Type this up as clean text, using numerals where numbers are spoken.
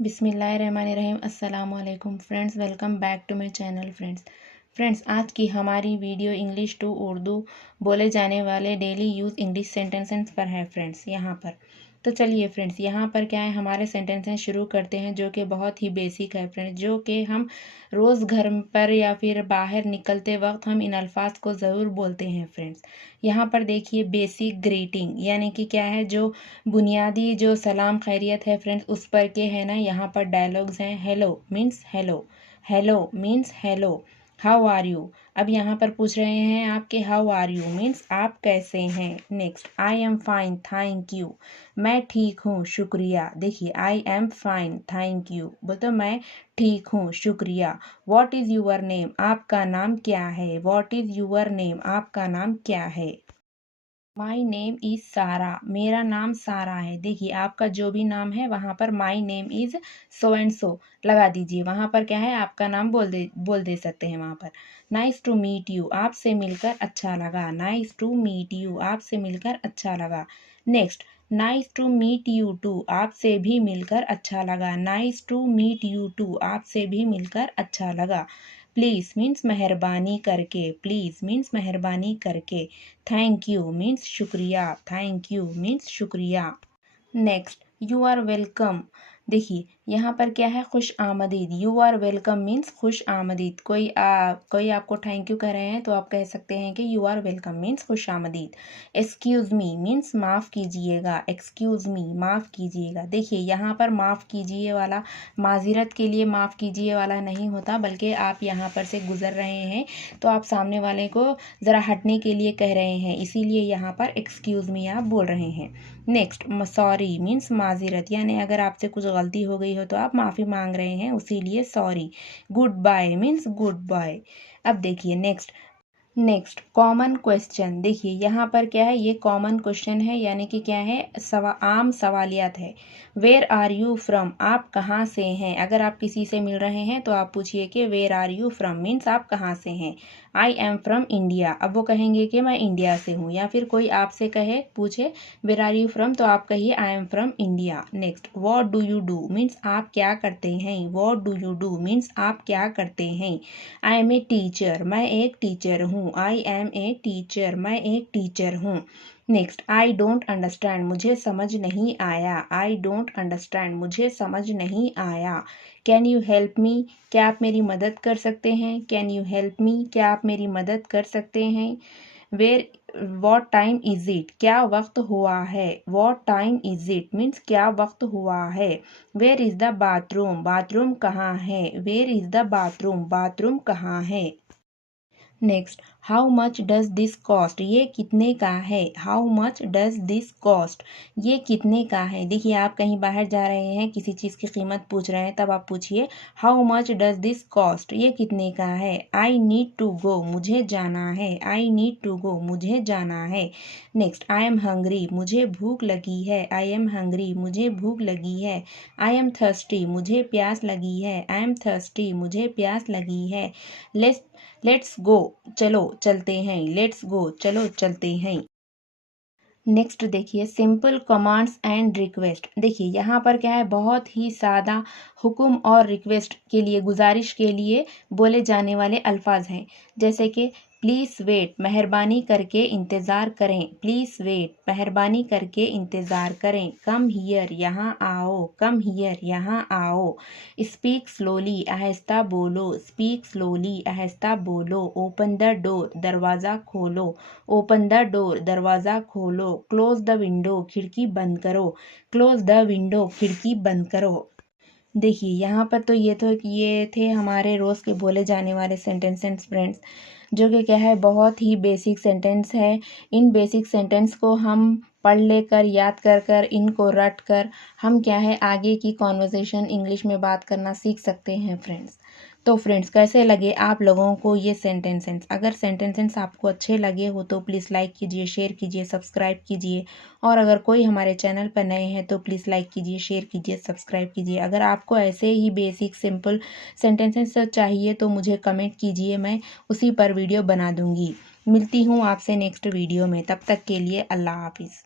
बिस्मिल्लाहिर्रहमानिर्रहीम अस्सलाम वालेकुम friends, welcome back to my channel friends, आज की हमारी वीडियो इंग्लिश टू उर्दू बोले जाने वाले डेली यूज़ इंग्लिश सेंटेंसेस पर है फ्रेंड्स। यहाँ पर तो चलिए फ्रेंड्स, यहाँ पर क्या है, हमारे सेंटेंसेस शुरू करते हैं जो कि बहुत ही बेसिक है फ्रेंड्स, जो कि हम रोज़ घर पर या फिर बाहर निकलते वक्त हम इन अल्फाज को ज़रूर बोलते हैं फ्रेंड्स। यहाँ पर देखिए, बेसिक ग्रीटिंग यानी कि क्या है, जो बुनियादी जो सलाम खैरियत है फ्रेंड्स, उस पर के है ना, यहाँ पर डायलॉग्स हैं। Hello means hello, hello means hello, how are you. अब यहाँ पर पूछ रहे हैं आपके हाउ आर यू मीन्स आप कैसे हैं। Next, I am fine thank you, मैं ठीक हूँ शुक्रिया। देखिए, I am fine thank you, बोलते मैं ठीक हूँ शुक्रिया। व्हाट इज़ यूअर नेम, आपका नाम क्या है। व्हाट इज़ यूअर नेम, आपका नाम क्या है। माई नेम इज़ सारा, मेरा नाम सारा है। देखिए, आपका जो भी नाम है वहाँ पर my name is so and so लगा दीजिए। वहाँ पर क्या है, आपका नाम बोल दे सकते हैं वहाँ पर। नाइस टू मीट यू, आपसे मिलकर अच्छा लगा। नाइस टू मीट यू, आपसे मिलकर अच्छा लगा। Next, nice to meet you too, आपसे भी मिलकर अच्छा लगा। Nice to meet you too, आपसे भी मिलकर अच्छा लगा। प्लीज़ मीन्स मेहरबानी करके, प्लीज़ मीन्स मेहरबानी करके। थैंक यू मीन्स शुक्रिया, थैंक यू मीन्स शुक्रिया। Next, you are welcome. देखिए, यहाँ पर क्या है, खुश आमदीद। यू आर वेलकम मीन्स खुश आमदीद। कोई आपको थैंक यू कह रहे हैं तो आप कह सकते हैं कि यू आर वेलकम मीन्स खुश आमदीद। एक्सक्यूज़ मी मीन्स माफ़ कीजिएगा। एक्सक्यूज़ मी, माफ़ कीजिएगा। देखिए, यहाँ पर माफ़ कीजिए वाला माज़िरत के लिए माफ़ कीजिए वाला नहीं होता, बल्कि आप यहाँ पर से गुज़र रहे हैं तो आप सामने वाले को ज़रा हटने के लिए कह रहे हैं, इसीलिए यहाँ पर एक्सक्यूज़ मी आप बोल रहे हैं। नेक्स्ट, सॉरी मीन्स माज़िरत, यानी अगर आपसे कुछ गलती हो गई हो तो आप माफ़ी मांग रहे हैं, उसीलिए sorry. Good bye means good bye. अब देखिए नेक्स्ट, कॉमन क्वेश्चन। देखिए, यहाँ पर क्या है, ये कॉमन क्वेश्चन है, यानी कि क्या है, आम सवालियात है। वेयर आर यू फ्रॉम, आप कहाँ से हैं। अगर आप किसी से मिल रहे हैं तो आप पूछिए कि where are you from means आप कहाँ से हैं। आई एम फ्रॉम इंडिया, अब वो कहेंगे कि मैं इंडिया से हूँ। या फिर कोई आपसे पूछे वेयर आर यू फ्रॉम, तो आप कहिए I am from India. Next, what do you do means आप क्या करते हैं। What do you do means आप क्या करते हैं। आई एम ए टीचर, मैं एक टीचर हूँ। आई एम ए टीचर, मैं एक टीचर हूँ। नेक्स्ट, आई डोंट अंडरस्टैंड, मुझे समझ नहीं आया। आई डोंट अंडरस्टैंड, मुझे समझ नहीं आया। कैन यू हेल्प मी, क्या आप मेरी मदद कर सकते हैं। कैन यू हेल्प मी, क्या आप मेरी मदद कर सकते हैं। Where what time is it, क्या वक्त हुआ है। What time is it means क्या वक्त हुआ है। Where is the bathroom, bathroom कहाँ है। Where is the bathroom, bathroom कहाँ है। Next, how much does this cost, ये कितने का है। How much does this cost, ये कितने का है। देखिए, आप कहीं बाहर जा रहे हैं, किसी चीज़ की कीमत पूछ रहे हैं, तब आप पूछिए how much does this cost, ये कितने का है। आई नीड टू गो, मुझे जाना है। आई नीड टू गो, मुझे जाना है। नेक्स्ट, आई एम हंग्री, मुझे भूख लगी है। आई एम हंग्री, मुझे भूख लगी है। आई एम थर्स्टी, मुझे प्यास लगी है। आई एम थर्स्टी, मुझे प्यास लगी है। लेट्स गो, चलो चलते हैं। लेट्स गो, चलो चलते हैं। नेक्स्ट देखिए, सिंपल कमांड्स एंड रिक्वेस्ट। देखिए, यहाँ पर क्या है, बहुत ही सादा हुक्म और रिक्वेस्ट के लिए, गुजारिश के लिए बोले जाने वाले अल्फाज हैं। जैसे कि प्लीज़ वेट, मेहरबानी करके इंतज़ार करें। प्लीज़ वेट, मेहरबानी करके इंतज़ार करें। कम हियर, यहाँ आओ। कम हियर, यहाँ आओ। स्पीक स्लोली, आहिस्ता बोलो। स्पीक स्लोली, आहिस्ता बोलो। ओपन द डोर, दरवाज़ा खोलो। ओपन द डोर, दरवाज़ा खोलो। क्लोज द विंडो, खिड़की बंद करो। क्लोज द विंडो, खिड़की बंद करो। देखिए, यहाँ पर तो ये थे हमारे रोज़ के बोले जाने वाले सेंटेंसेस फ्रेंड्स, जो कि क्या है, बहुत ही बेसिक सेंटेंस है। इन बेसिक सेंटेंस को हम पढ़ लेकर, याद कर कर, इनको रट कर हम क्या है, आगे की कॉन्वर्सेशन इंग्लिश में बात करना सीख सकते हैं फ्रेंड्स। तो फ्रेंड्स, कैसे लगे आप लोगों को ये सेंटेंसेस। अगर सेंटेंसेस आपको अच्छे लगे हो तो प्लीज़ लाइक कीजिए, शेयर कीजिए, सब्सक्राइब कीजिए। और अगर कोई हमारे चैनल पर नए हैं तो प्लीज़ लाइक कीजिए, शेयर कीजिए, सब्सक्राइब कीजिए। अगर आपको ऐसे ही बेसिक सिंपल सेंटेंसेस चाहिए तो मुझे कमेंट कीजिए, मैं उसी पर वीडियो बना दूँगी। मिलती हूँ आपसे नेक्स्ट वीडियो में, तब तक के लिए अल्लाह हाफिज़।